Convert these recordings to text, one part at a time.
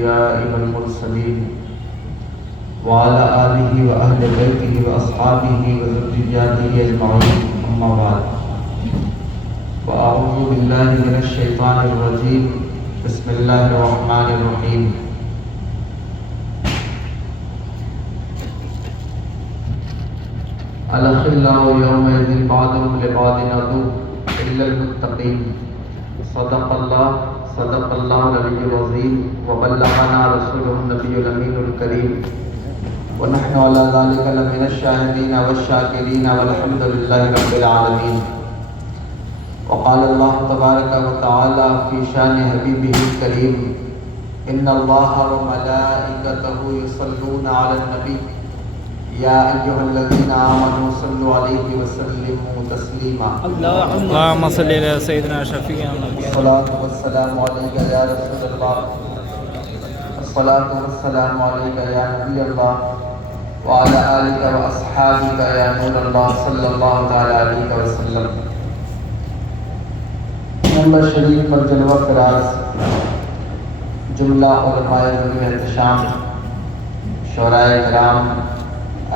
الأنبياء والمرسلين وعلى آله وأهل بيته وأصحابه وذرياته أجمعين أما بعد وأعوذ بالله من الشيطان الرجيم بسم الله الرحمن الرحيم الأخلاء يومئذ بعضهم لبعض عدو إلا المتقين صدق الله العلي العظيم وبلغنا رسوله النبي الأمين الكريم ونحن على ذلك لمن الشاهدين والشاكرين والحمد لله رب العالمين. وقال الله تبارك وتعالى في شان حبيبه الكريم إن الله وملائكته يصلون على النبي يا أيها الذين آمنوا صلوا عليه وسلموا تسليما. اللهم صل على سيدنا شفيعنا الصلاة والسلام عليك يا رسول الله الصلاة والسلام عليك يا نبي الله وعلى آلك وأصحابك يا نور الله صلى الله تعالى عليه وسلم. منبر شریف پر جلوہ فراز جملہ علماء ذوی احتشام شعراء کرام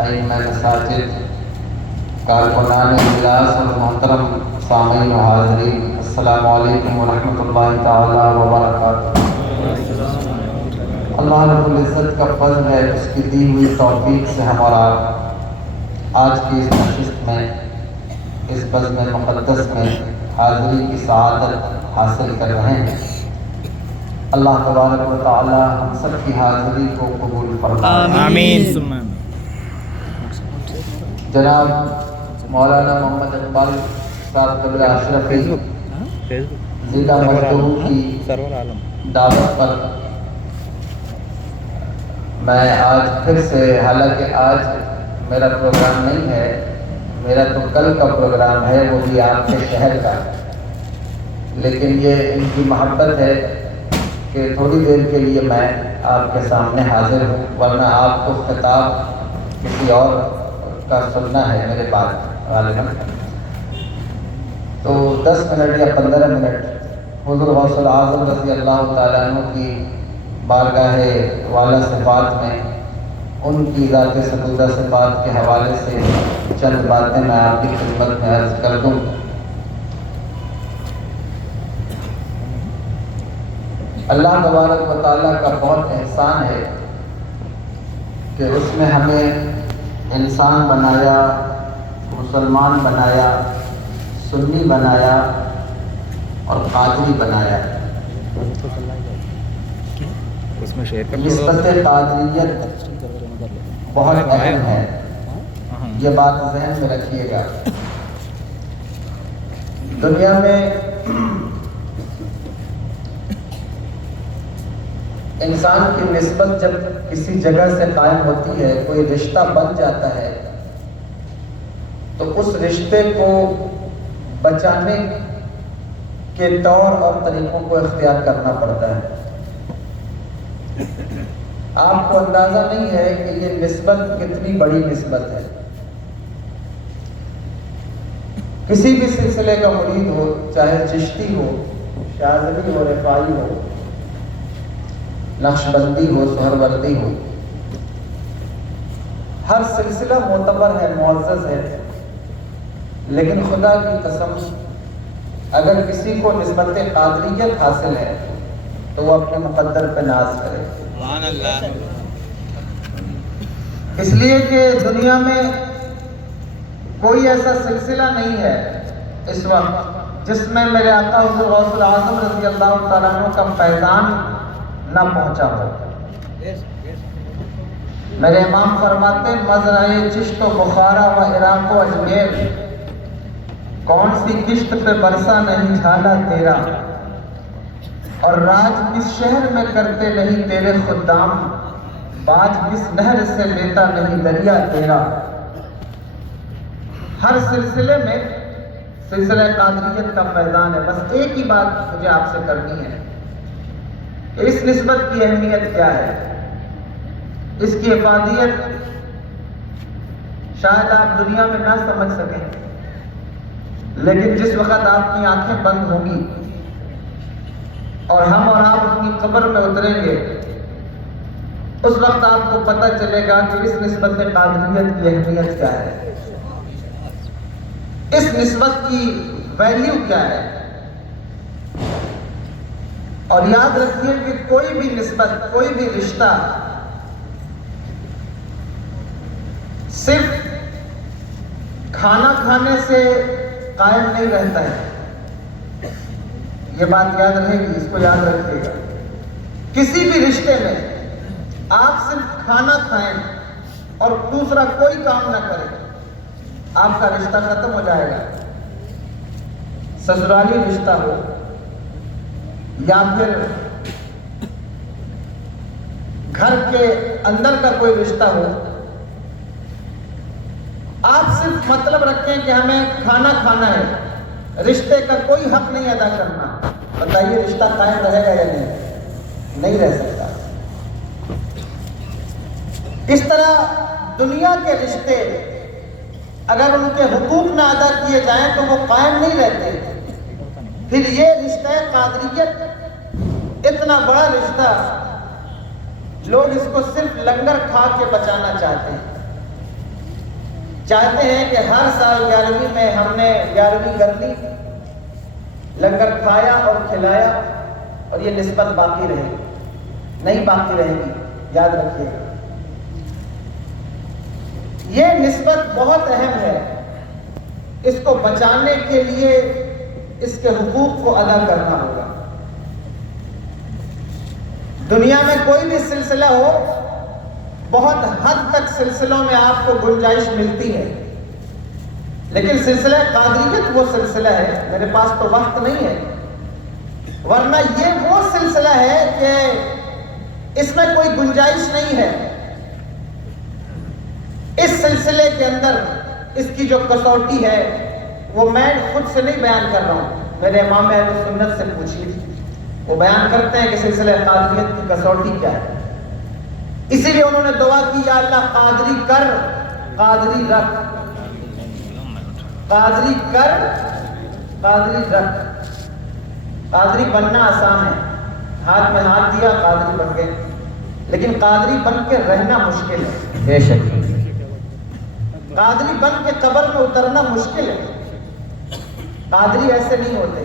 ائمہ مساجد کارکنان اجلاس اور محترم سامعین و حاضرین السلام علیکم ورحمۃ اللہ تعالی وبرکاتہ. اللہ رب العزت کا فضل ہے، اس کی دی ہوئی توفیق سے ہمارا آج کی اس نشست میں اس بزم مقدس میں حاضری کی سعادت حاصل کر رہے ہیں. اللہ تبارک و تعالی ہم سب کی حاضری کو قبول فرمائے. آمین. جناب مولانا محمد اقبال صاحب قبلہ اشرفی ضلع مزدور کی دعوت پر میں آج پھر سے، حالانکہ آج میرا پروگرام نہیں ہے، میرا تو کل کا پروگرام ہے، وہ بھی آپ کے شہر کا، لیکن یہ ان کی محبت ہے کہ تھوڑی دیر کے لیے میں آپ کے سامنے حاضر ہوں، ورنہ آپ کو خطاب کسی اور کا سننا ہے میرے بعد غالباً. تو 10 منٹ یا 15 منٹ حضور غوث العظم رضی اللہ تعالیٰ عنہ کی بارگاہ والا صفات میں ان کی ذات ستودہ صفات کے حوالے سے چند باتیں میں آپ کی خدمت میں عرض کر دوں. اللہ تبارک و تعالیٰ کا بہت احسان ہے کہ اس نے ہمیں انسان بنایا، مسلمان بنایا، سنی بنایا اور قادری بنایا. نسبت قادریت بہت اہم ہے، یہ بات ذہن میں رکھیے گا. دنیا میں انسان کی نسبت جب کسی جگہ سے قائم ہوتی ہے، کوئی رشتہ بن جاتا ہے، تو اس رشتے کو بچانے کے طور اور طریقوں کو اختیار کرنا پڑتا ہے. آپ کو اندازہ نہیں ہے کہ یہ نسبت کتنی بڑی نسبت ہے. کسی بھی سلسلے کا مرید ہو، چاہے چشتی ہو، شاذلی ہو، رفاعی ہو، نقشبندی ہو، سہروردی ہو، ہر سلسلہ معتبر ہے، معزز ہے، لیکن خدا کی قسم اگر کسی کو نسبت قادریت حاصل ہے تو وہ اپنے مقدر پہ ناز کرے. سبحان اللہ. اس لیے کہ دنیا میں کوئی ایسا سلسلہ نہیں ہے اس وقت جس میں میرے آقا حضور غوث العظم رضی اللہ تعالیٰ عنہ کا فیضان نہ پہنچا ہو. میرے امام فرماتے مزرعے چشت و بخارا و عراق و اجمیر، کون سی کشت پہ برسا نہیں جھالا تیرا، اور راج کس شہر میں کرتے نہیں تیرے خدام، باج کس نہر سے لیتا نہیں دریا تیرا. ہر سلسلے میں سلسلہ قادریت کا فیضان ہے. بس ایک ہی بات مجھے آپ سے کرنی ہے کہ اس نسبت کی اہمیت کیا ہے، اس کی افادیت شاید آپ دنیا میں نہ سمجھ سکیں، لیکن جس وقت آپ کی آنکھیں بند ہوں گی اور ہم اور آپ اپنی قبر میں اتریں گے اس وقت آپ کو پتہ چلے گا کہ اس نسبت قادریت کی اہمیت کیا ہے، اس نسبت کی ویلیو کیا ہے۔ اور یاد رکھیے کہ کوئی بھی نسبت، کوئی بھی رشتہ صرف کھانا کھانے سے قائم نہیں رہتا ہے، یہ بات یاد رہے گی، اس کو یاد رکھیے گا۔ کسی بھی رشتے میں آپ صرف کھانا کھائیں اور دوسرا کوئی کام نہ کریں، آپ کا رشتہ ختم ہو جائے گا۔ سسرالی رشتہ ہو یا پھر گھر کے اندر کا کوئی رشتہ ہو، آپ صرف مطلب رکھیں کہ ہمیں کھانا کھانا ہے، رشتے کا کوئی حق نہیں ادا کرنا، بتائیے رشتہ قائم رہے گا یا نہیں رہ سکتا۔ اس طرح دنیا کے رشتے اگر ان کے حقوق نہ ادا کیے جائیں تو وہ قائم نہیں رہتے۔ پھر یہ رشتہ قادریت اتنا بڑا رشتہ، لوگ اس کو صرف لنگر کھا کے بچانا چاہتے ہیں، چاہتے ہیں کہ ہر سال 11ویں میں ہم نے 11ویں کر لی، لنگر کھایا اور کھلایا اور یہ نسبت باقی رہے گی، نہیں باقی رہے گی، یاد رکھیے گا۔ یہ نسبت بہت اہم ہے، اس کو بچانے کے لیے اس کے حقوق کو ادا کرنا ہوگا۔ دنیا میں کوئی بھی سلسلہ ہو، بہت حد تک سلسلوں میں آپ کو گنجائش ملتی ہے، لیکن سلسلہ قادریت وہ سلسلہ ہے، میرے پاس تو وقت نہیں ہے، ورنہ یہ وہ سلسلہ ہے کہ اس میں کوئی گنجائش نہیں ہے۔ اس سلسلے کے اندر اس کی جو کسوٹی ہے وہ میں خود سے نہیں بیان کر رہا ہوں، میرے امام اہل سنت سے پوچھیے، وہ بیان کرتے ہیں کہ سلسلہ قادریت کی کسوٹی کیا ہے۔ اسی لیے انہوں نے دعا کی، یا اللہ قادری کر، قادری رکھ، قادری کر، قادری رکھ۔ قادری بننا آسان ہے، ہاتھ میں ہاتھ دیا قادری بن گئے، لیکن قادری بن کے رہنا مشکل ہے، بے شک۔ قادری بن کے قبر میں اترنا مشکل ہے، قادری ایسے نہیں ہوتے۔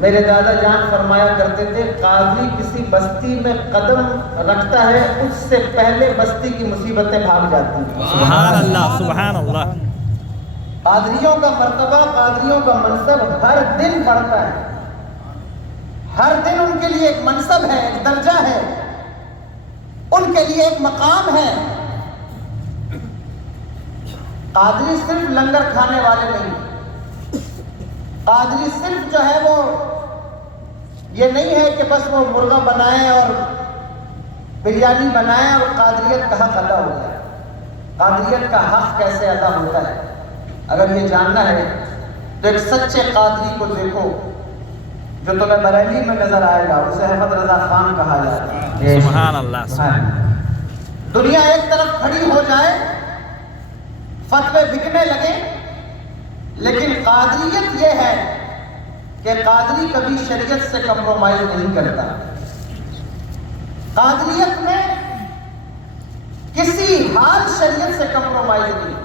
میرے دادا جان فرمایا کرتے تھے، قادری کسی بستی میں قدم رکھتا ہے، اس سے پہلے بستی کی مصیبتیں بھاگ جاتی ہیں۔ سبحان اللہ، سبحان اللہ۔ قادریوں کا مرتبہ، قادریوں کا منصب ہر دن بڑھتا ہے، ہر دن ان کے لیے ایک منصب ہے، ایک درجہ ہے، ان کے لیے ایک مقام ہے۔ قادری صرف لنگر کھانے والے نہیں، قادری صرف جو ہے وہ یہ نہیں ہے کہ بس وہ مرغا بنائیں اور بریانی بنائیں اور قادریت کا حق ادا ہو جائے۔ قادریت کا حق کیسے ادا ہوتا ہے، اگر یہ جاننا ہے تو ایک سچے قادری کو دیکھو جو تمہیں بریلی میں نظر آئے گا، اسے احمد رضا خان کہا جاتا ہے۔ سبحان اللہ۔ دنیا ایک طرف کھڑی ہو جائے، فتوے بکنے لگے، لیکن قادریت یہ ہے کہ قادری کبھی شریعت سے کمپرومائز نہیں کرتا۔ قادریت میں کسی حال شریعت سے کمپرومائز نہیں،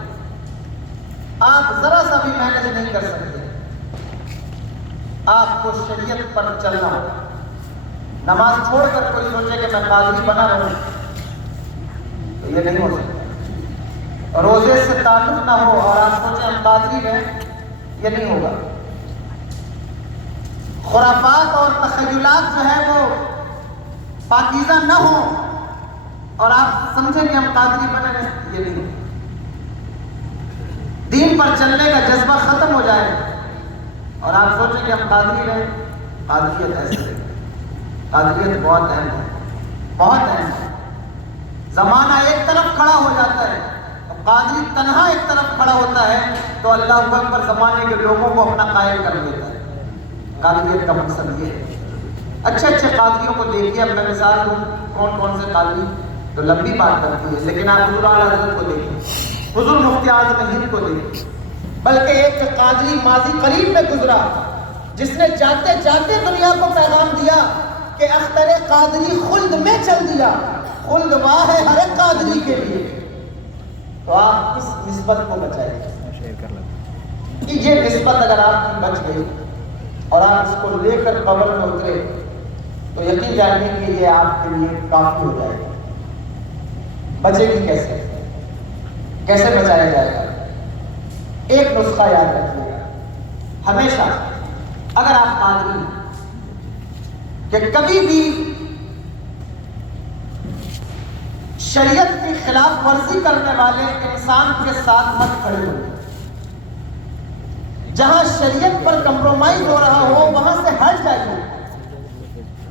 آپ ذرا سا بھی مینج نہیں کر سکتے، آپ کو شریعت پر چلنا ہوگا۔ نماز چھوڑ کر کوئی سوچے کہ میں قادری بنا رہوں تو یہ نہیں ہو سکتا، روزے سے تعلق نہ ہو اور آپ سوچیں ہم قادری ہیں، یہ نہیں ہوگا۔ خرافات اور تخیلات جو ہے وہ پاکیزہ نہ ہوں اور آپ سمجھیں کہ ہم قادری بنے ہیں، یہ نہیں ہوگا۔ دین پر چلنے کا جذبہ ختم ہو جائے اور آپ سوچیں کہ ہم قادری رہیں، قادریت ایسے نہیں۔ قادریت بہت اہم ہے، بہت اہم ہے۔ زمانہ ایک طرف کھڑا ہو جاتا ہے، قادری تنہا ایک طرف کھڑا ہوتا ہے تو اللہ اکبر زمانے کے لوگوں کو اپنا قائل کر دیتا ہے۔ قادریت کا مقصد یہ ہے۔ اچھے اچھے قادریوں کو دیکھیے، اب میں مثال دوں کون کون سے قادری، تو لمبی بات کرتی ہے، لیکن آپ حضور اعلیٰ حضرت کو دیکھیں، حضور مفتی اعظم ہند کو دیکھیں، بلکہ ایک قادری ماضی قریب میں گزرا جس نے جاتے جاتے دنیا کو پیغام دیا کہ اختر قادری خلد میں چل دیا، خلد واہ ہے ہر ایک قادری کے لیے، تو آپ اس نسبت کو بچائیں کہ یہ نسبت اگر آپ کی بچ گئی اور آپ اس کو لے کر قبر میں اترے تو یقین جانیے کہ یہ آپ کے لیے کافی ہو جائے گا۔ بچے گی کیسے؟ کیسے بچایا جائے گا؟ ایک نسخہ یاد رکھیے گا ہمیشہ، اگر آپ قادری کہ کبھی بھی شریعت کی خلاف ورزی کرنے والے انسان کے ساتھ مت کھڑے ہو، جہاں شریعت پر کمپرومائز ہو رہا ہو وہاں سے ہٹ جائیے،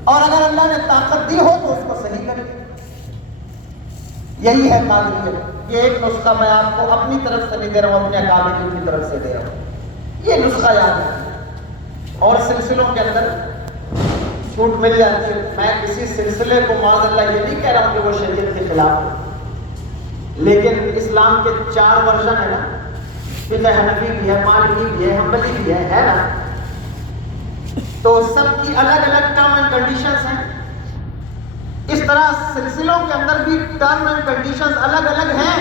اور اگر اللہ نے طاقت دی ہو تو اس کو صحیح کریں۔ یہی ہے قادریت۔ یہ ایک نسخہ میں آپ کو اپنی طرف سے نہیں دے رہا ہوں، اپنے اکابرین کی طرف سے دے رہا ہوں، یہ نسخہ یاد رکھیے۔ اور سلسلوں کے اندر چھوٹ مل جاتی ہے، میں کسی سلسلے کو معاذ اللہ یہ نہیں کہہ رہا ہوں کہ وہ شریعت کے خلاف ہے، لیکن اسلام کے 4 ورژن ہے نا، فقہ حنفی بھی ہے، مالکی بھی ہے، حنبلی بھی ہے نا، تو سب کی الگ الگ ٹرم اینڈ کنڈیشنز ہیں۔ اس طرح سلسلوں کے اندر بھی ٹرم اینڈ کنڈیشنز الگ الگ ہیں،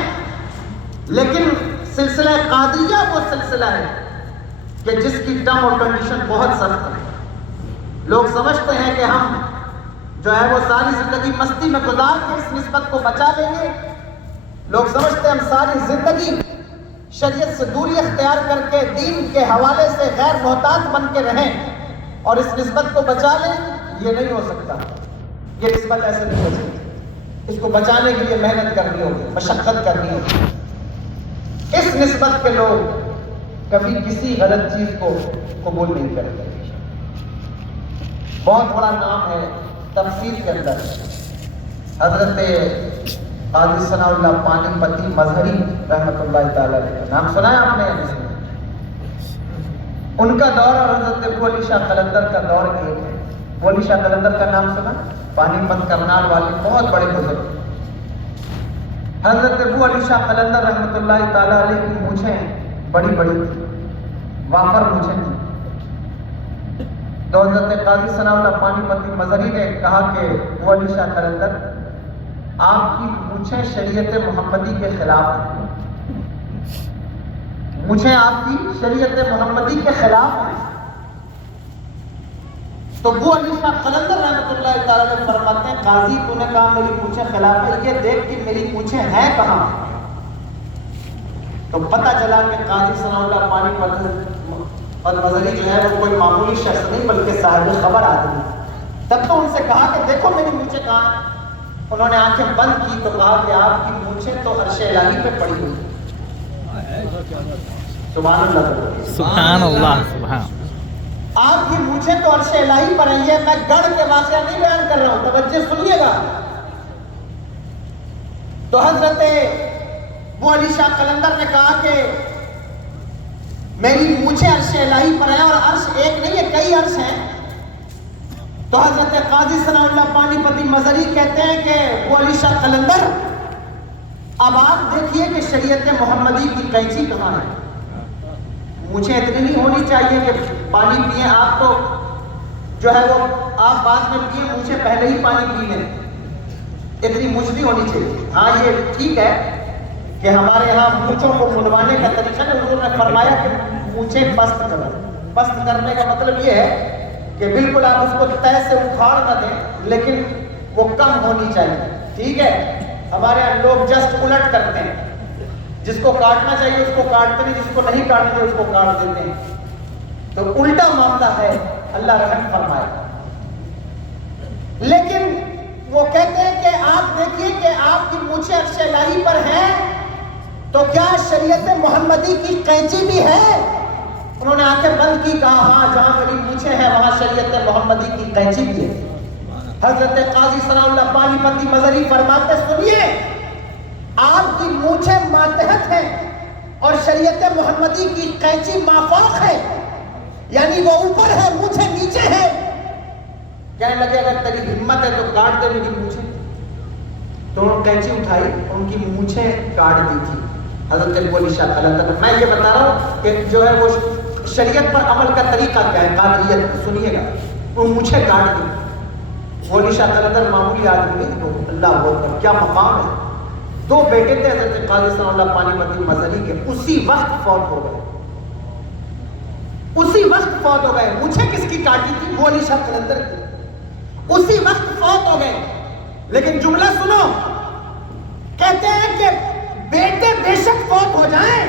لیکن سلسلہ قادریہ وہ سلسلہ ہے کہ جس کی ٹرم اور کنڈیشن بہت سخت ہے۔ لوگ سمجھتے ہیں کہ ہم جو ہے وہ ساری زندگی مستی میں گزار کے اس نسبت کو بچا لیں گے، لوگ سمجھتے ہیں ہم ساری زندگی شریعت سے دوری اختیار کر کے دین کے حوالے سے غیر محتاط بن کے رہیں اور اس نسبت کو بچا لیں، یہ نہیں ہو سکتا، یہ نسبت ایسے نہیں ہو سکتی۔ اس کو بچانے کے لیے محنت کرنی ہوگی، مشقت کرنی ہوگی۔ اس نسبت کے لوگ کبھی کسی غلط چیز کو قبول نہیں کرتے۔ بہت بڑا نام ہے تفسیر کے اندر، حضرت قاضی ثناء اللہ پانی پتی مظہری رحمۃ اللہ تعالی علیہ، نام سنا ہے آپ نے؟ ان کا دور اور حضرت ابو علی شاہ قلندر کا دور ایک ہے۔ ابو علی شاہ قلندر کا نام سنا؟ پانی پت کرنال والے بہت بڑے بزرگ۔ حضرت ابو علی شاہ قلندر رحمۃ اللہ تعالی علیہ کی مونچھیں بڑی بڑی تھی، وافر مونچھیں تھیں، تو حضرت قاضی ثناء اللہ پانی پتی مظہری نے کہا کہ ابو علی شاہ قلندر آپ کی مونچھیں شریعت محمدی کے خلاف ہیں، مونچھیں آپ کی شریعت محمدی کے خلاف ہیں۔ تو ابو علی شاہ قلندر رحمۃ اللہ تعالیٰ نے فرماتے ہیں قاضی تو نے کہا میری مونچھیں خلاف ہے، یہ دیکھ کہ میری مونچھیں ہیں کہاں؟ تو پتہ چلا کہ قاضی ثناء اللہ پانی پت مظہری جو ہے وہ کوئی معمولی شخص نہیں بلکہ صاحب خبر آدمی۔ تب تو ان سے کہا کہ دیکھو میری مونچھیں کہاں ہیں؟ انہوں نے آنکھیں بند کی تو کہا کہ آپ کی مونچھیں تو عرش الہی پہ پڑی ہوئی۔ سبحان اللہ، سبحان اللہ، سبحان۔ آپ کی مونچھیں تو عرش الہی پر ہیں۔ یہ میں گڑھ کے واقعہ نہیں بیان کر رہا ہوں، توجہ سنیے گا۔ تو حضرت ابو علی شاہ قلندر نے کہا کہ میری مونچھیں عرش الہی پر ہیں، اور عرش ایک نہیں ہے، کئی عرش ہیں۔ تو حضرت قاضی ثناء اللہ پانی پتی مظہری کہتے ہیں کہ ابو علی شاہ قلندر اب آپ دیکھیے کہ شریعت محمدی کی قینچی کہاں ہے؟ مجھے اتنی نہیں ہونی چاہیے کہ پانی پیئیں آپ، تو جو ہے وہ آپ بعد میں پیئیں، مجھے پہلے ہی پانی پی لیں، اتنی مجھ نہیں ہونی چاہیے۔ ہاں یہ ٹھیک ہے کہ ہمارے ہاں مونچھوں کو منڈوانے کا طریقہ ہے، حضور نے فرمایا کہ مونچھیں پست کرو۔ پست کرنے کا مطلب یہ ہے کہ بالکل آپ اس کو طے سے اکھاڑ نہ دیں، لیکن وہ کم ہونی چاہیے، ٹھیک ہے؟ ہمارے یہاں لوگ جسٹ الٹ کرتے ہیں، جس کو کاٹنا چاہیے اس کو کاٹتے نہیں، جس کو نہیں کاٹنا چاہیے اس کو کاٹ دیتے ہیں، تو الٹا معاملہ ہے، اللہ رحم فرمائے۔ لیکن وہ کہتے ہیں کہ آپ دیکھیے کہ آپ کی مونچھیں عرش الہی پر ہیں، تو کیا شریعت محمدی کی قینچی بھی ہے؟ انہوں نے آنکھیں بند کی، کہا ہاں جہاں میری مونچھیں ہیں وہاں شریعت محمدی کی قینچی بھی ہے۔ حضرت قاضی ثناء اللہ پانی پتی مظہری فرماتے سنیے، آپ کی مونچھیں ماتحت ہیں اور شریعت محمدی کی قینچی مافوق ہے، یعنی وہ اوپر ہے مونچھیں نیچے ہے۔ کہنے لگے اگر تیری ہمت ہے تو کاٹ دے میری مونچھیں، تو انہوں نے قینچی اٹھائی، ان کی مونچھیں کاٹ دی تھی حضرت ابو علی شاہ قلندر۔ میں یہ بتا رہا ہوں کہ جو ہے وہ شریعت پر عمل کا طریقہ کیا ہے قادریت، سنیے گا، وہ مونچھیں کاٹ دی۔ ولی شاہ قلندر معمولی آدمی نہیں تھے، اللہ اکبر کیا مقام ہے. 2 بیٹے تھے حضرت قاضی ثناء اللہ پانی پتی مدنی کے، اسی وقت فوت ہو گئے، اسی وقت فوت ہو گئے. مجھے کس کی کاٹی تھی؟ ولی شاہ قلندر کی. اسی وقت فوت ہو گئے. لیکن جملہ سنو، کہتے ہیں کہ بیٹے بے شک فوت ہو جائیں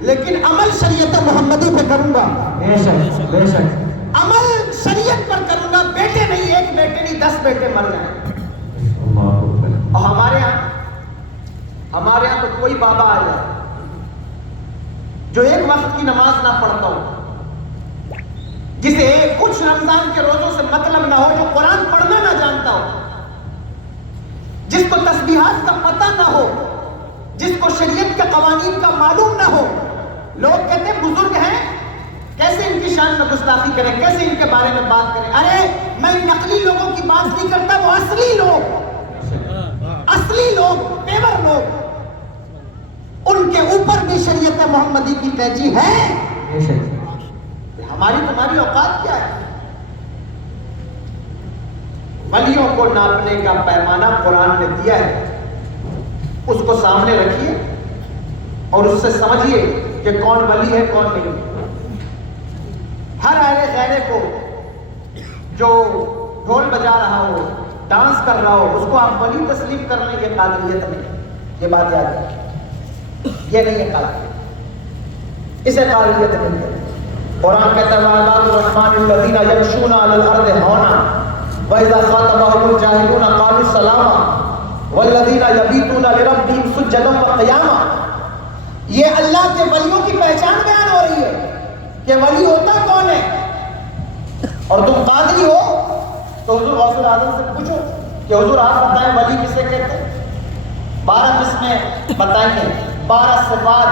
لیکن عمل شریعت محمدی پہ کروں گا. بے شک بے شک عمل شریعت پر کروں گا. بیٹے نہیں، 1 بیٹے نہیں 10 بیٹے مر جائیں. اور ہمارے یہاں تو کوئی بابا آ جائے جو 1 وقت کی نماز نہ پڑھتا ہو، جسے کچھ رمضان کے روزوں سے مطلب نہ ہو، جو قرآن پڑھنا نہ جانتا ہو، جس کو تسبیحات کا پتہ نہ ہو، جس کو شریعت کے قوانین کا معلوم نہ ہو. لوگ کہتے ہیں بزرگ ہیں، کیسے ان کی شان میں گستاخی کریں، کیسے ان کے بارے میں بات کریں. ارے میں نقلی لوگوں کی بات نہیں کرتا، وہ اصلی لوگ پیور لوگ، ان کے اوپر بھی شریعت محمدی کی تہجی ہے. ہماری تمہاری اوقات کیا ہے؟ ولیوں کو ناپنے کا پیمانہ قرآن نے دیا ہے، اس کو سامنے رکھیے اور اس سے سمجھیے کہ کون ولی ہے کون نہیں. ہر اہل خیرے کو جو ڈھول بجا رہا ہو، ڈانس کر رہا ہو، اس کو آپ ولی تسلیم کر لیں، یہ قادریت نہیں. یہ بات یاد ہے، یہ نہیں ہے قادریت، اسے قادریت نہیں ہے. قرآن کہتا ہے وَعِبَادُ الرَّحْمَنِ الَّذِينَ يَمْشُونَ عَلَى الْأَرْضِ هَوْنًا وَإِذَا خَاطَبَهُمُ الْجَاهِلُونَ قَالُوا سَلَامًا وَالَّذِينَ يَبِيتُونَ لِرَبِّهِمْ سُجَّدًا وَقِيَامًا. یہ اللہ کے ولیوں کی پہچان بیان ہو رہی ہے کہ ولی ہوتا کون ہے. اور تم قادری ہو تو حضور غوث الاعظم سے پوچھو کہ حضور آپ بتائیں ولی کسے کہتے ہیں. 12 قسمیں بتائیں گے، 12 صفات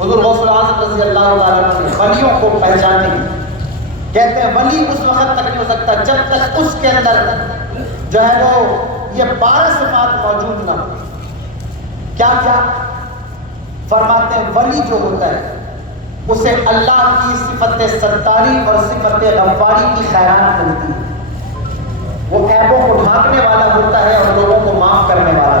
حضور غوث الاعظم رضی اللہ تعالیٰ عنہ نے ولیوں کو پہچانے. کہتے ہیں ولی اس وقت تک نہیں ہو سکتا جب تک اس کے اندر جو ہے وہ یہ 12 صفات موجود نہ ہو. کیا کیا فرماتے ہیں؟ ولی جو ہوتا ہے اسے اللہ کی صفت ستاری اور صفت غفاری کی خیرات ملتی ہے. وہ عیبوں کو ڈھانکنے والا ہوتا ہے اور لوگوں کو معاف کرنے والا.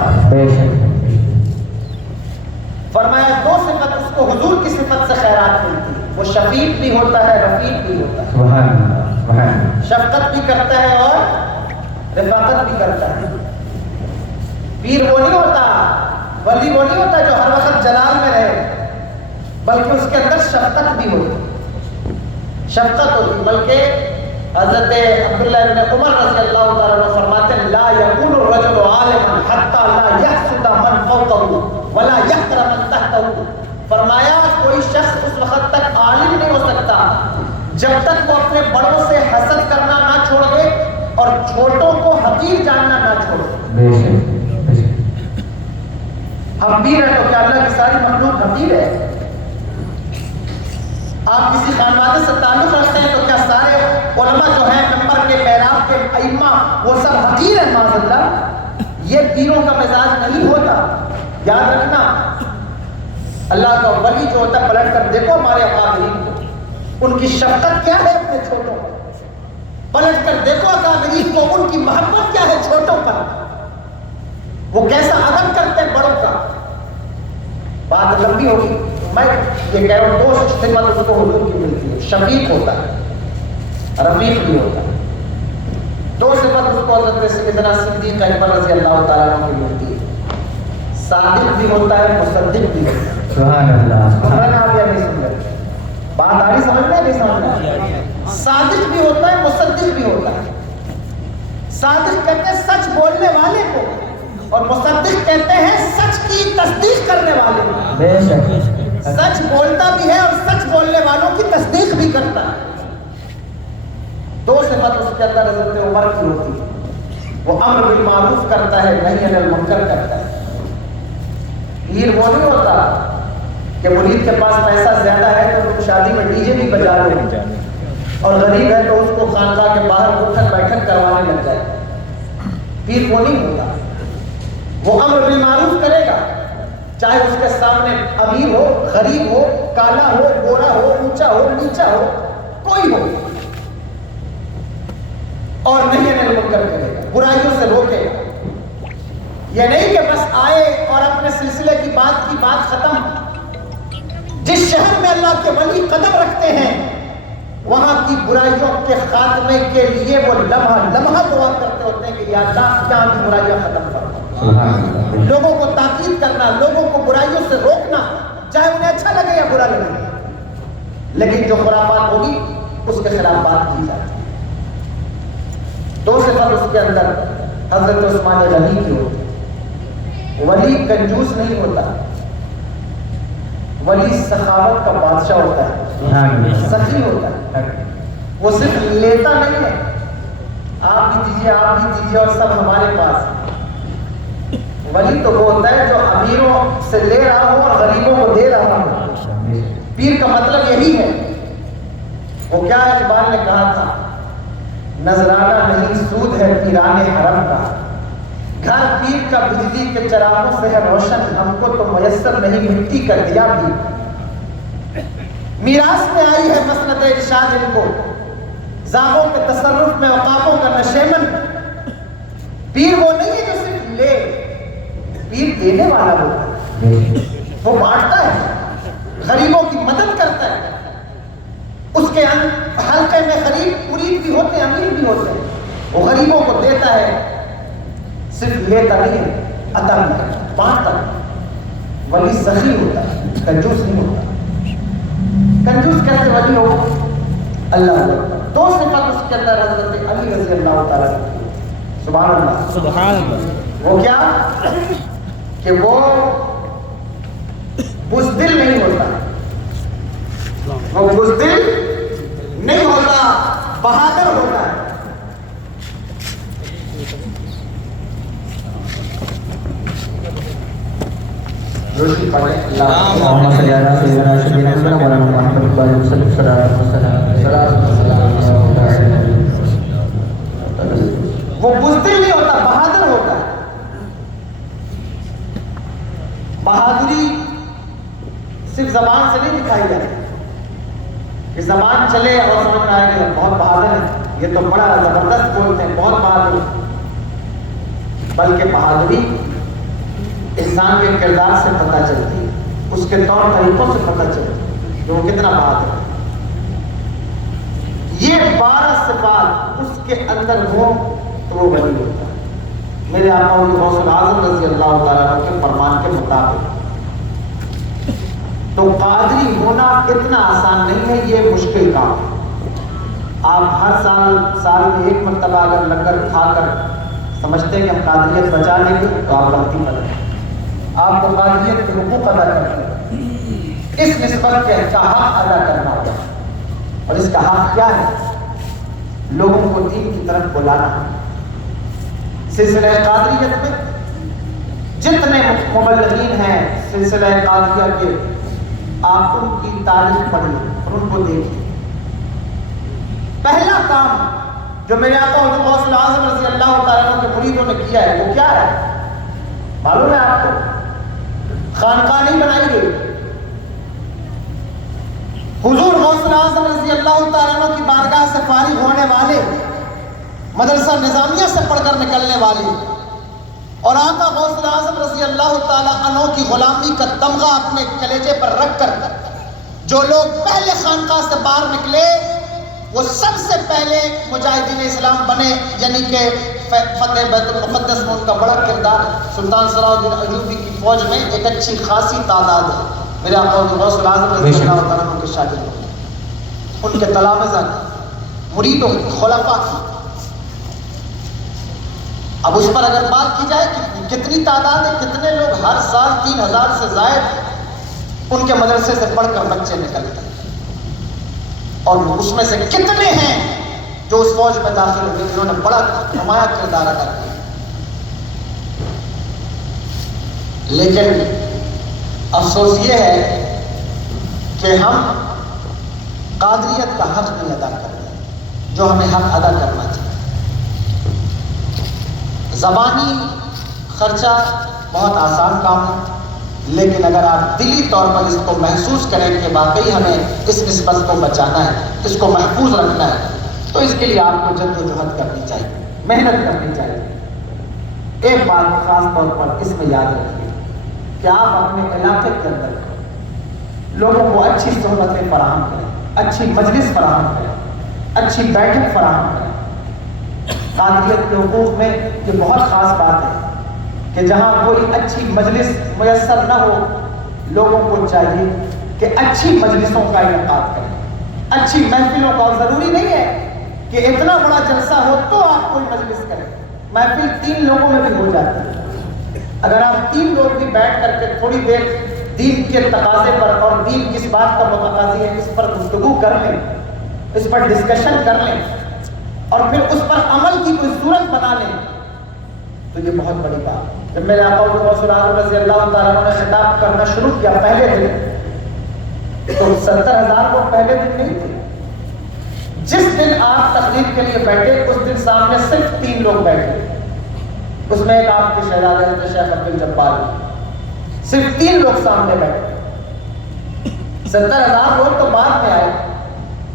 فرمایا 2 صفت اس کو حضور کی صفت سے خیرات ملتی ہے. وہ شفیق بھی ہوتا ہے، رفیق بھی ہوتا ہے. سبحان اللہ. شفقت بھی کرتا ہے اور رفاقت بھی کرتا ہے. پیر وہ نہیں ہوتا، ولی وہ نہیں ہوتا جو ہر وقت جلال میں رہے، بلکہ اس کے اندر شفقت بھی ہوتی. شفقت ہوتی. بلکہ حضرت عبداللہ ابن عمر رضی اللہ تعالیٰ عنہ فرماتے ہیں لا یکون الرجل عالما حتی لا یحسد من فوقہ ولا یحقر من تحتہ. فرمایا کوئی شخص اس وقت تک عالم نہیں ہو سکتا جب تک وہ اپنے بڑوں سے حسد کرنا نہ چھوڑ دے اور چھوٹوں کو حقیر جاننا نہ چھوڑ دے. ہم پیر ہیں تو کیا اللہ کی ساری مخلوق حقیر ہے؟ آپ کسی خانوادے سے تعلق رکھتے ہیں تو کیا سارے علماء جو ہیں ممبر کے محراب کے ائمہ وہ سب حقیر ہیں؟ معاذ اللہ. یہ پیروں کا مزاج نہیں ہوتا. یاد رکھنا اللہ کا ولی جو ہوتا ہے پلٹ کر دیکھو ہمارے اکابرین کو، ان کی شفقت کیا ہے اپنے چھوٹوں پر. پلٹ کر دیکھو اکابرین کو، ان کی محبت کیا ہے چھوٹوں پر، وہ کیسا ادب کرتے ہیں بڑوں کا. بات لمبی ہوگی، میں یہ کہہ رہا ہوں 2 صفات اس کو حضور کی ملتی ہے. شفیق ہوتا ہے، رفیق بھی ہوتا ہے. 2 صفات اس کو حضرت سیدنا صدیق اکبر رضی اللہ تعالیٰ عنہ کی ملتی ہے. صادق بھی ہوتا ہے، مصدق بھی ہوتا ہے. سبحان اللہ. سن رہے ہیں آپ یا نہیں سن رہے؟ بات آ رہی سمجھ میں نہیں سمجھ میں؟ صادق بھی ہوتا ہے، مصدق بھی ہوتا ہے. صادق کہتے ہیں سچ بولنے والے کو، اور مصدق کہتے ہیں سچ کی تصدیق کرنے والے کو. بے شک سچ بولتا بھی ہے اور سچ بولنے والوں کی تصدیق بھی کرتا ہے. 2 صفات اس کے اندر حضرت عمر کی ہوتی ہے. وہ امر بالمعروف کرتا ہے، نہی عن المنکر کرتا ہے. پیر وہ نہیں ہوتا کہ مرید کے پاس پیسہ زیادہ ہے تو تم شادی میں ڈی جے بھی بجا لو، اور غریب ہے تو اس کو خانقاہ کے باہر اٹھک بیٹھک کروانے لگ جائے. پیر وہ نہیں ہوتا. وہ امر بالمعروف کرے گا چاہے اس کے سامنے امیر ہو، غریب ہو، کالا ہو، گورا ہو، اونچا ہو، نیچا ہو، کوئی ہو. اور نہیں انل منکر کرے گا، برائیوں سے روکے گا۔ یہ نہیں کہ بس آئے اور اپنے سلسلے کی بات ختم۔ جس شہر میں اللہ کے ولی قدم رکھتے ہیں وہاں کی برائیوں کے خاتمے کے لیے وہ لمحہ دعا کرتے ہوتے ہیں کہ یا اللہ یہاں کی برائیاں ختم کر۔ لوگوں کو تاکید کرنا، لوگوں کو برائیوں سے روکنا، چاہے انہیں اچھا لگے یا برا لگے، لیکن جو خرافات ہوگی اس کے خلاف بات کی جاتی ہے۔ دو صفت اس کے اندر حضرت عثمان غنی کی ہوتی ہے۔ ولی کنجوس نہیں ہوتا، ولی سخاوت کا بادشاہ ہوتا ہے، سخی ہوتا ہے۔ وہ صرف لیتا نہیں ہے، آپ بھی دیجیے اور سب ہمارے پاس۔ ولی تو وہ ہوتا ہے جو امیروں سے لے رہا ہو اور غریبوں کو دے رہا ہو۔ پیر کا مطلب یہی ہے۔ وہ کیا اقبال نے کہا تھا، نذرانہ نہیں سود ہے پیران حرم کا، گھر پیر کا بجلی کے چراغوں سے ہے روشن، ہم کو تو میسر نہیں مٹی کر دیا بھی۔ میراث میں آئی ہے مسند ارشاد ان کو، زاغوں کے تصرف میں عقابوں کا نشیمن۔ پیر وہ نہیں ہے جو صرف لے، پیر دینے والا ہوتا ہے، وہ بانٹتا ہے، غریبوں کی مدد کرتا ہے۔ اس کے حلقے میں غریب مرید بھی ہوتے ہیں، امیر بھی ہوتے ہیں، وہ غریبوں کو دیتا ہے، صرف لیتا نہیں ہے، عطا بھی ہے، بانٹتا ہے۔ ولی سخی ہوتا ہے، کنجوس نہیں ہوتا۔ کنجوس کیسے ولی ہو؟ اللہ اللہ۔ دو صفت اس کے اندر حضرت علی رضی اللہ تعالیٰ کی، سبحان اللہ سبحان اللہ۔ وہ کیا کہ وہ بزدل نہیں ہوتا، وہ بزدل نہیں ہوتا، بہادر ہوتا ہے۔ روشنی پڑھیں محمد صلی اللہ علیہ وسلم وہ بزدل نہیں ہوتا، بہادر ہوتا ہے۔ بہادری صرف زبان سے نہیں دکھائی جاتی کہ زبان چلے اور سمجھ میں آئے کہ بہت بہادر ہے، یہ تو بڑا زبردست بولتے ہیں، بہت بہادر، بلکہ بہادری انسان کے کردار سے پتہ چلتی ہے، اس کے طور طریقوں سے پتہ چلتی ہے کہ وہ کتنا بہادر ہے۔ یہ 12 صفات اس کے اندر ہو تو وہ ولی ہوتا ہے۔ میرے آقا غوث الاعظم رضی اللہ تعالیٰ عنہ کے فرمان کے مطابق تو قادری ہونا اتنا آسان نہیں ہے، یہ مشکل کام ہے۔ آپ ہر سال میں ایک مرتبہ اگر لنگر کھا کر سمجھتے ہیں کہ ہم قادریت بچا لیں گے تو آپ غلطی کریں۔ آپ کو قادریت کے حقوق ادا کرنا ہے، اس نسبت کے حق ادا کرنا ہوگا، اور اس کا حق کیا ہے؟ لوگوں کو دین کی طرف بلانا۔ سلسلہ قادریت میں جتنے مبلغین ہیں سلسلہ قادریہ کے، آپ ان کی تاریخ پڑھیں اور ان کو دیکھیں۔ پہلا کام جو میرے آقا حضرت غوث الاعظم رضی اللہ تعالیٰ عنہ کے مریدوں نے کیا ہے وہ کیا ہے معلوم ہے آپ کو؟ خانقاہ نہیں بنائی گئی۔ حضور غوث الاعظم رضی اللہ تعالیٰ عنہ کی بارگاہ سے فارغ ہونے والے، مدرسہ نظامیہ سے پڑھ کر نکلنے والے، اور آقا غوث الاعظم رضی اللہ تعالیٰ عنہ کی غلامی کا تمغہ اپنے کلیجے پر رکھ کر جو لوگ پہلے خانقاہ سے باہر نکلے وہ سب سے پہلے مجاہدین اسلام بنے، یعنی کہ فتح بیت المقدس میں ان کا بڑا کردار ہے۔ سلطان صلاح الدین ایوبی کی فوج میں ایک اچھی خاصی تعداد ہے میرے آقا غوث الاعظم رضی اللہ تعالیٰ عنہ کے شاگرد، ان کے تلامذہ کی، مریدوں کی، خلفاء کی۔ اب اس پر اگر بات کی جائے کہ کتنی تعداد ہے، کتنے لوگ ہر سال 3000 سے زائد ان کے مدرسے سے پڑھ کر بچے نکلتے ہیں، اور اس میں سے کتنے ہیں جو اس فوج میں داخل ہوئے جنہوں نے بڑا نمایاں کردار ادا کیا۔ لیکن افسوس یہ ہے کہ ہم قادریت کا حق نہیں ادا کرتے جو ہمیں حق ادا کرنا چاہیے۔ زبانی خرچہ بہت آسان کام ہے، لیکن اگر آپ دلی طور پر اس کو محسوس کریں کہ واقعی ہمیں اس نسبت کو بچانا ہے، اس کو محفوظ رکھنا ہے، تو اس کے لیے آپ کو جدوجہد کرنی چاہیے، محنت کرنی چاہیے۔ ایک بات خاص طور پر اس میں یاد رکھیے کہ آپ اپنے علاقے کے اندر لوگوں کو اچھی صحبتیں فراہم کریں، اچھی مجلس فراہم کریں، اچھی بیٹھک فراہم کریں۔ قادریت کے حقوق میں یہ بہت خاص بات ہے کہ جہاں کوئی اچھی مجلس میسر نہ ہو، لوگوں کو چاہیے کہ اچھی مجلسوں کا انعقاد کریں، اچھی محفلوں کا۔ اور ضروری نہیں ہے کہ اتنا بڑا جلسہ ہو تو آپ کوئی مجلس کریں، محفل 3 لوگوں میں بھی ہو جاتی ہے۔ اگر آپ 3 لوگ بھی بیٹھ کر کے تھوڑی دیر دین کے تقاضے پر اور دین کس بات کا متقاضی ہے اس پر گفتگو کر لیں، اس پر ڈسکشن کر لیں اور پھر اس پر عمل کی کوئی صورت بنا لیں تو یہ بہت بڑی بات ہے۔ جب میرے آقا رسول اللہ رضی اللہ تعالیٰ عنہ نے خطاب کرنا شروع کیا پہلے دن، تو 70,000 لوگ پہلے دن نہیں تھے۔ جس دن آپ تقریر کے لیے بیٹھے اس دن سامنے صرف 3 لوگ بیٹھے، اس میں ایک آپ کے شہزادے حضرت شیخ عبدالجبار، صرف 3 لوگ سامنے بیٹھے۔ 70,000 لوگ تو بعد میں آئے،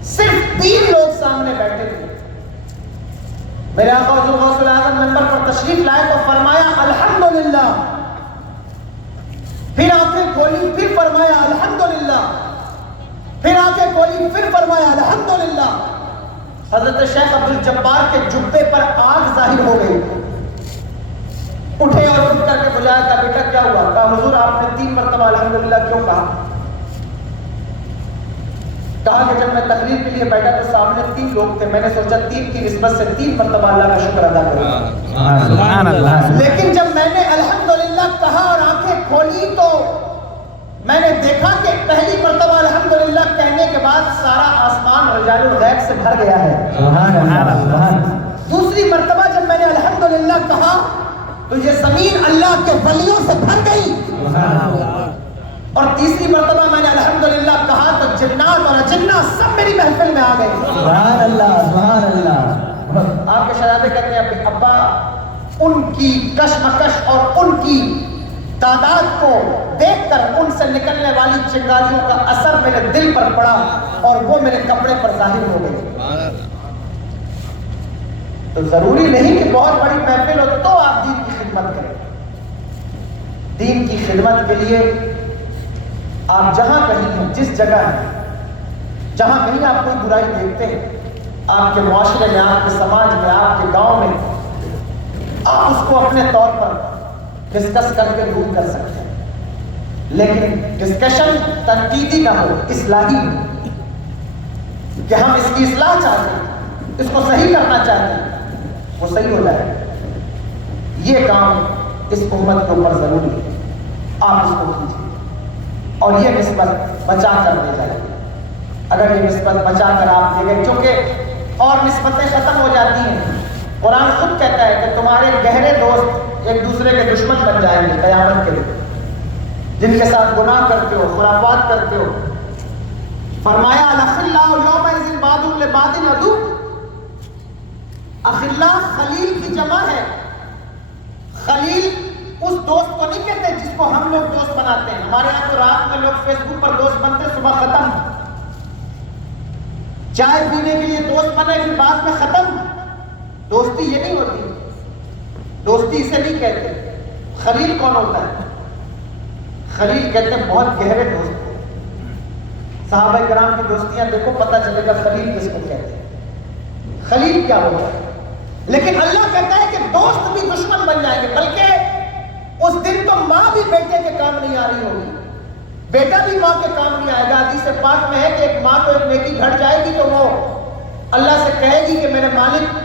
صرف 3 لوگ سامنے بیٹھے تھے۔ میرے آقا حضور غوث العظم منبر پر تشریف لائے تو فرمایا الحمدللہ، پھر آنکھیں کھولی پھر فرمایا الحمدللہ، پھر آنکھیں کھولی پھر فرمایا الحمدللہ۔ حضرت شیخ عبدالجبار کے جبے پر آگ ظاہر ہو گئی، اٹھے اور اٹھ کر کے بجایا تھا، بیٹا کیا ہوا؟ کہا حضور آپ نے 3 مرتبہ الحمدللہ کیوں کہا؟ کہا کہ جب میں تقریر کے لیے بیٹھا تو سامنے 3 لوگ تھے، میں نے سوچا 3 کی نسبت سے 3 مرتبہ اللہ کا شکر ادا کروں، سبحان اللہ۔ لیکن جب میں نے الحمدللہ کہا اور آنکھیں کھولی تو میں نے دیکھا کہ پہلی مرتبہ الحمدللہ کہنے کے بعد سارا آسمان رجال الغیب سے بھر گیا ہے۔ دوسری مرتبہ جب میں نے الحمدللہ کہا تو یہ زمین اللہ کے ولیوں سے بھر گئی، اور تیسری مرتبہ میں نے الحمدللہ کہا تو جنات اور اجنات سب میری محفل میں آ گئے۔ سبحان اللہ، سبحان اللہ۔ آپ کے شہزادے کہتے ہیں ابا ان کی کشمکش اور ان کی تعداد کو دیکھ کر ان سے نکلنے والی چنگاریوں کا اثر میرے دل پر پڑا اور وہ میرے کپڑے پر ظاہر ہو گئی۔ تو ضروری نہیں کہ بہت بڑی محفل ہو تو آپ دین کی خدمت کریں۔ دین کی خدمت کے لیے آپ جہاں کہیں ہیں، جس جگہ ہیں، جہاں کہیں آپ کوئی برائی دیکھتے ہیں، آپ کے معاشرے میں، آپ کے سماج میں، آپ کے گاؤں میں، آپ اس کو اپنے طور پر ڈسکس کر کے دور کر سکتے ہیں، لیکن ڈسکشن تنقیدی نہ ہو، اصلاحی ہو، کہ ہم اس کی اصلاح چاہتے ہیں، اس کو صحیح کرنا چاہتے ہیں، وہ صحیح ہو جائے۔ یہ کام اس امت کے اوپر ضروری ہے، آپ اس کو کیجیے اور یہ نسبت بچا کر لے جائیے۔ اگر یہ نسبت بچا کر آپ لے گئے، چونکہ اور نسبتیں ختم ہو جاتی ہیں، قرآن خود کہتا ہے کہ تمہارے گہرے دوست ایک دوسرے کے دشمن بن جائیں گے قیامت کے دن، جن کے ساتھ گناہ کرتے ہو، خرافات کرتے ہو۔ فرمایا الاخلاء یومئذ بعضهم لبعض عدو۔ اخلاء خلیل کی جمع ہے۔ خلیل اس دوست کو نہیں کہتے جس کو ہم لوگ دوست بناتے ہیں۔ ہمارے یہاں تو رات میں لوگ فیس بک پر دوست بنتے، صبح ختم، چائے پینے کے لیے دوست بنے پھر بعد میں ختم۔ دوستی یہ نہیں ہوتی، دوستی اسے نہیں کہتے۔ خلیل کون ہوتا ہے؟ خلیل کہتے ہیں بہت گہرے دوست۔ صحابہ کرام کی دوستیاں دیکھو، پتہ چلے گا خلیل کس کو کہتے ہیں، خلیل کیا ہوتا ہے۔ لیکن اللہ کہتا ہے کہ دوست بھی دشمن بن جائیں گے، بلکہ اس دن تو ماں بھی بیٹے کے کام نہیں آ رہی ہوگی، بیٹا بھی ماں کے کام نہیں آئے گا۔ حدیث پاک میں ہے کہ ایک ماں کو ایک نیکی گھٹ جائے گی تو وہ اللہ سے کہے گی کہ میرے مالک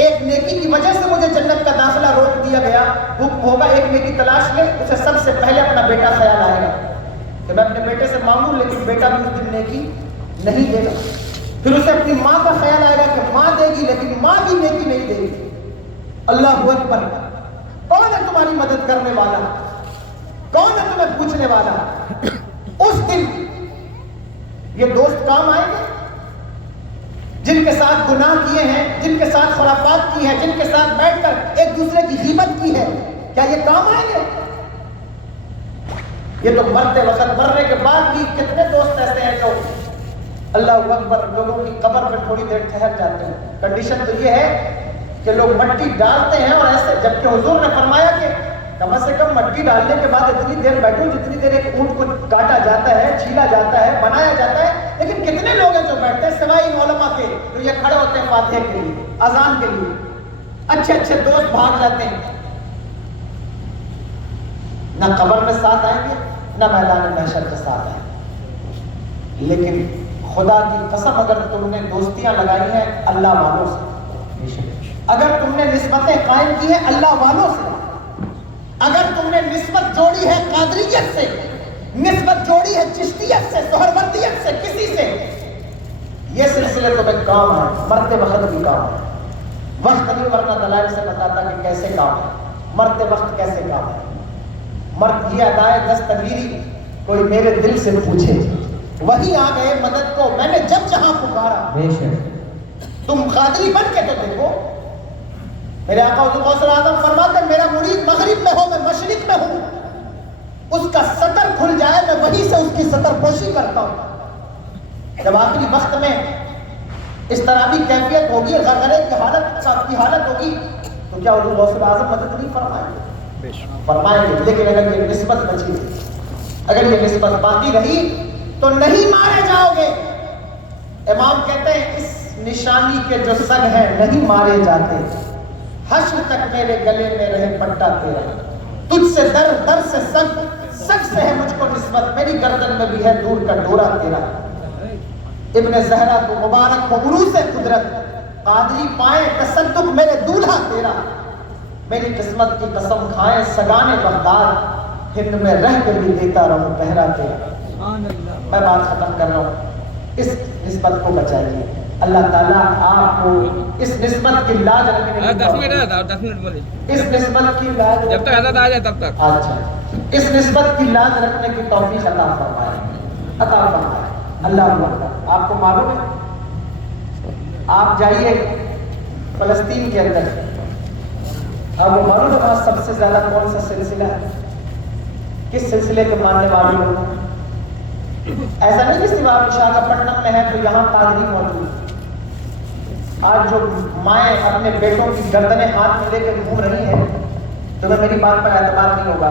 ایک نیکی کی وجہ سے مجھے جنت کا داخلہ روک دیا گیا، حکم ہوگا ایک نیکی تلاش لے۔ اسے سب سے پہلے اپنا بیٹا خیال آئے گا کہ میں اپنے بیٹے سے مانگوں، لیکن بیٹا بھی اس دن نیکی نہیں دے گا۔ پھر اسے اپنی ماں کا خیال آئے گا کہ ماں دے گی، لیکن ماں بھی نیکی نہیں دے گی۔ اللہ اکبر، کون ہے تمہاری مدد کرنے والا؟ کون ہے تمہیں پوچھنے والا؟ اس دن یہ دوست کام آئیں گے جن کے ساتھ گناہ کیے ہیں، جن کے ساتھ خرافات کی ہیں، جن کے ساتھ بیٹھ کر ایک دوسرے کی غیبت کی ہے، کیا یہ کام آئیں گے؟ یہ تو مرتے وقت، مرنے کے بعد بھی کتنے دوست ایسے ہیں جو اللہ اکبر، لوگوں کی قبر پہ تھوڑی دیر ٹھہر جاتے ہیں۔ کنڈیشن تو یہ ہے کہ لوگ مٹی ڈالتے ہیں اور ایسے، جبکہ حضور نے فرمایا کہ کم سے کم مٹی ڈالنے کے بعد اتنی دیر بیٹھو جتنی دیر ایک اونٹ کو کاٹا جاتا ہے، چھیلا جاتا ہے، بنایا جاتا ہے۔ لیکن کتنے لوگ ہیں جو بیٹھتے ہیں سوائے ان علماء کے، تو یہ کھڑے ہوتے ہیں فاتحہ کے لیے، اذان کے لیے، اچھے اچھے دوست بھاگ جاتے ہیں، نہ قبر میں ساتھ آئیں گے نہ میدان محشر کے ساتھ آئیں گے۔ لیکن خدا کی قسم اگر تم نے دوستیاں لگائی ہیں اللہ والوں سے، اگر تم نے نسبتیں قائم کی ہیں اللہ والوں سے، اگر تم نے نسبت جوڑی ہے قادریت سے، نسبت جوڑی ہے چشتیت سے، سہروردیت سے، کسی سے، یہ سلسلے تمہیں کام ہے، مرتے وقت بھی کام ہے۔ وقت نہیں ورنہ دلائل سے بتاتا کہ کیسے کام ہے، مرتے وقت کیسے کام ہے۔ مرد یہ ادائے دستگیری کوئی میرے دل سے پوچھے، وہی آ گئے مدد کو، میں نے جب جہاں پکارا۔ بے شک تم قادری بن کے تو دیکھو، میرے آقا حضور غوث اعظم فرماتے ہیں میرا مرید مغرب میں ہو میں مشرق میں ہوں، اس کا سطر کھل جائے میں وہیں سے اس کی سطر پوشی کرتا ہوں۔ جب آخری وقت میں اس طرح بھی کیفیت ہوگی، غرغرے کی حالت ہوگی، تو کیا حضور غوث اعظم مدد نہیں فرمائیں گے؟ فرمائیں گے، لیکن اگر یہ نسبت بچی رہی، اگر یہ نسبت باقی رہی تو نہیں مارے جاؤ گے۔ امام کہتے ہیں اس نشانی کے جو سگ ہیں نہیں مارے جاتے، حشر تک میرے گلے میں رہے پٹا تیرا، تجھ سے در در سے سگ، سگ سے ہے مجھ کو نسبت، میری گردن میں بھی ہے دور کا ڈورا تیرا۔ ابن زہرا کو مبارک ہو عروس قدرت، قادری پائے تصدق میرے دولہا تیرا، میری قسمت کی قسم کھائے سگانے بغداد، ہند میں رہ کے بھی دیتا رہوں پہرا تیرا۔ میں بات ختم کر رہا ہوں، اس نسبت کو بچائیے، اللہ تعالیٰ آپ کو اس نسبت کی لاج رکھنے کی 10 منٹ بولے، اس نسبت کی لاج جب تک حضرت آ جائے تب تک۔ اچھا، اس نسبت کی لاج رکھنے کی توفیق عطا فرمائے اللہ اکبر۔ آپ کو معلوم ہے، آپ جائیے فلسطین کے اندر، آپ کو معلوم ہے وہاں سب سے زیادہ کون سا سلسلہ ہے، کس سلسلے کے ماننے والے لوگ؟ ایسا نہیں کہ سوا وشاکھاپٹنم میں ہے تو یہاں قادری موجود ہے۔ آج جو مائیں اپنے بیٹوں کی گردنیں ہاتھ میں لے کے گھوم رہی ہیں، تمہیں میری بات پر اعتبار نہیں ہوگا،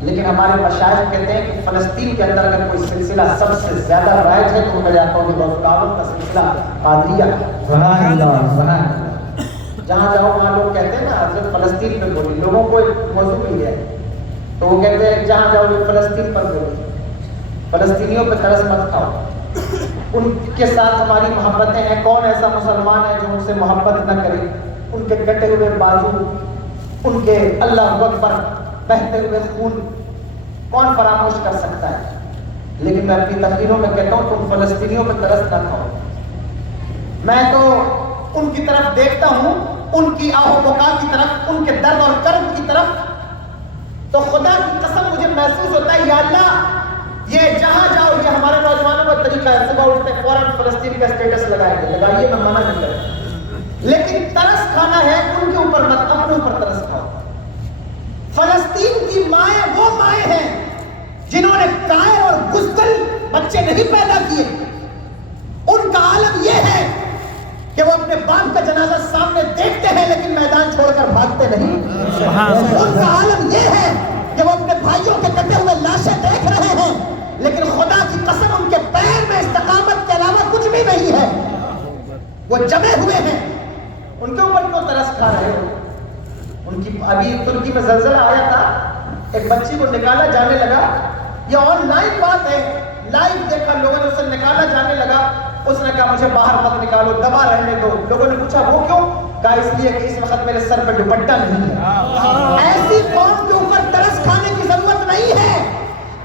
لیکن ہمارے مشائخ کہتے ہیں کہ فلسطین کے اندر اگر کوئی سلسلہ سب سے زیادہ رائج ہے تو میں جاتا ہوں کہ کا سلسلہ قادریہ ہے۔ سبحان اللہ سبحان اللہ۔ جہاں جاؤ وہاں لوگ کہتے ہیں نا حضرت فلسطین پہ بولی، لوگوں کو ایک موضوع مل گیا ہے تو وہ کہتے ہیں جہاں جاؤ یہ فلسطین پر بولی، فلسطینیوں پہ ترس مت کھاؤ، ان کے ساتھ ہماری محبتیں ہیں، کون ایسا مسلمان ہے جو ان سے محبت نہ کرے؟ ان کے کٹے ہوئے بازو، ان کے اللہ اکبر بہتے ہوئے خون کون فراموش کر سکتا ہے؟ لیکن میں اپنی تقریروں میں کہتا ہوں تم فلسطینیوں پہ ترس نہ کھاؤ، میں تو ان کی طرف دیکھتا ہوں، ان کی آہ و بکا کی طرف، ان کے درد اور کرب کی طرف، تو خدا کی قسم مجھے محسوس ہوتا ہے یا اللہ یہ جہاں جاؤ، یہ ہمارے نوجوانوں کا طریقہ ہے، صبح اٹھتے فوراً فلسطین کا اسٹیٹس لگائیں گے، لگائیے میں منع نہیں کرتا، لیکن ترس کھانا ہے ان کے اوپر مت، اپنے اوپر ترس کھاؤ۔ فلسطین کی مائیں وہ مائیں ہیں جنہوں نے کائر اور بزدل بچے نہیں پیدا کیے، ان کا عالم یہ ہے کہ وہ اپنے باپ کا جنازہ سامنے دیکھتے ہیں لیکن میدان چھوڑ کر بھاگتے نہیں۔ ان کا عالم یہ ہے کہ وہ اپنے بھائیوں کے کٹے ہوئے لاشیں دیکھ رہے ہیں لیکن خدا کی قسم ان کے پیر میں استقامت کے علاوہ کچھ بھی نہیں ہے، وہ جمے ہوئے ہیں، ان کے اوپر کیوں ترس کھا رہے ہو؟ ان کی ابھی ترکی میں زلزلہ آیا تھا، ایک بچی کو نکالا جانے لگا، یہ آن لائن بات ہے، لائیو دیکھا لوگوں نے، اسے نکالا جانے لگا، اس نے کہا مجھے باہر مت نکالو، دبا رہنے دو۔ لوگوں نے پوچھا وہ کیوں؟ کہا اس لیے کہ اس وقت میرے سر پہ دوپٹہ نہیں ہے۔ ایسی قوم کے اوپر ترس کھانے کی ضرورت نہیں ہے۔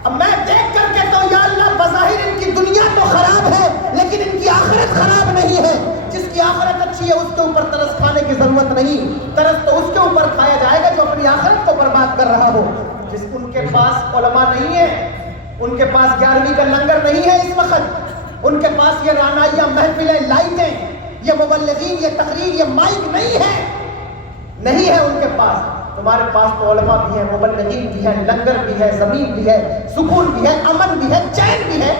اب میں دیکھ کر کے تو یا اللہ بظاہر ان کی دنیا تو خراب ہے لیکن ان کی آخرت خراب نہیں ہے، جس کی آخرت اچھی ہے اس کے اوپر ترس کھانے کی ضرورت نہیں، ترس تو اس کے اوپر کھایا جائے گا جو اپنی آخرت کو برباد کر رہا ہو۔ جس ان کے پاس علماء نہیں ہے، ان کے پاس 11ویں کا لنگر نہیں ہے اس وقت، ان کے پاس یہ رانائیاں محفلیں لائٹیں، یہ مبلغین، یہ تقریر، یہ مائک نہیں ہے ان کے پاس۔ تمہارے پاس تو علماء بھی ہیں، مبلغین بھی ہیں، لنگر بھی ہے، زمین بھی ہے، سکون بھی ہے، امن بھی ہے، چین بھی ہے،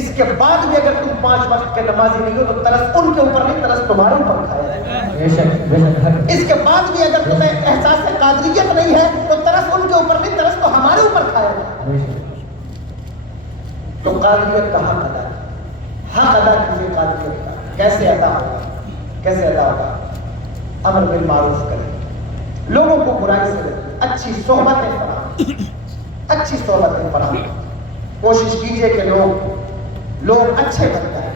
اس کے بعد بھی اگر تم 5 وقت کے نمازی نہیں ہو تو ترس ان کے اوپر نہیں، ترس تمہارے اوپر کھایا جائے. بے شک اس کے بعد بھی اگر تمہیں احساس قادریت نہیں ہے تو ترس ان کے اوپر نہیں، ترس تو ہمارے اوپر کھایا جائے. تو قادریت کا حق ادا ہے، حق ادا کیجیے قادریت کا. کیسے ادا ہوگا؟ کیسے ادا ہوگا؟ امر بالمعروف کریں، لوگوں کو برائی سے روکیں، اچھی صحبتیں فراہم، اچھی صحبتیں فراہم. کوشش کیجیے کہ لوگ اچھے بن جائیں،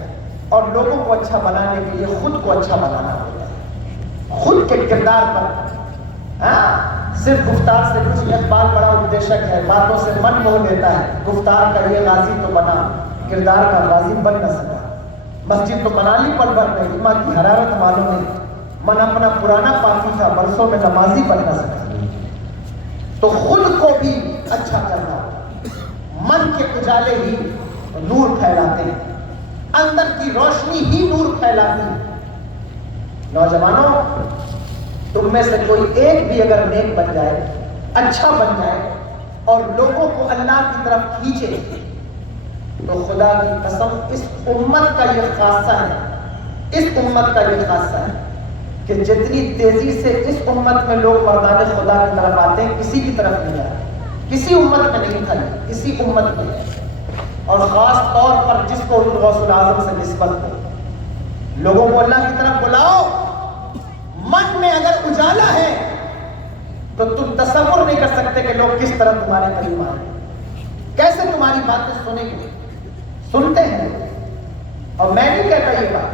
اور لوگوں کو اچھا بنانے کے لیے خود کو اچھا بنانا ہوتا ہے. خود کے کردار پر صرف گفتار سے کچھ. اقبال بڑا اپدیشک ہے، باتوں سے من موہ لیتا ہے. گفتار کا یہ غازی تو بنا، کردار کا غازی بن نہ سکا. مسجد تو بنا لی پل بھر میں، ایمان کی حرارت معلوم نہیں. من اپنا پرانا پاکی تھا، برسوں میں نمازی بن نہ سکا. تو خود کو بھی اچھا کرنا. من کے اجالے ہی نور پھیلاتے ہیں، اندر کی روشنی ہی نور پھیلاتی ہے. نوجوانوں، تم میں سے کوئی ایک بھی اگر نیک بن جائے، اچھا بن جائے اور لوگوں کو اللہ کی طرف کھینچے تو خدا کی قسم اس امت کا یہ خاصہ ہے، اس امت کا یہ خاصہ ہے کہ جتنی تیزی سے اس امت میں لوگ مردان خدا کی طرف آتے ہیں، کسی کی طرف نہیں آتے. کسی امت میں نہیں تھا، کسی امت میں. اور خاص طور پر جس کو غوث العظم سے نسبت ہو، لوگوں کو اللہ کی طرف بلاؤ. من میں اگر اجالا ہے تو تم تصور نہیں کر سکتے کہ لوگ کس طرح تمہارے قریب آئے، کیسے تمہاری باتیں سنتے ہیں. اور میں نہیں کہتا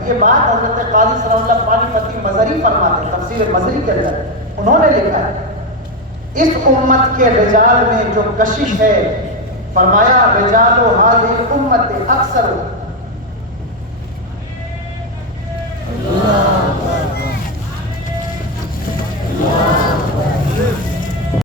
یہ بات حضرت قاضی صلی اللہ پانی پتی مظہری فرماتے ہیں، تفسیر مظہری کے اندر انہوں نے لکھا ہے اس امت کے رجال میں جو کشش ہے، فرمایا رجال و حاضر امت اکثر. اللہ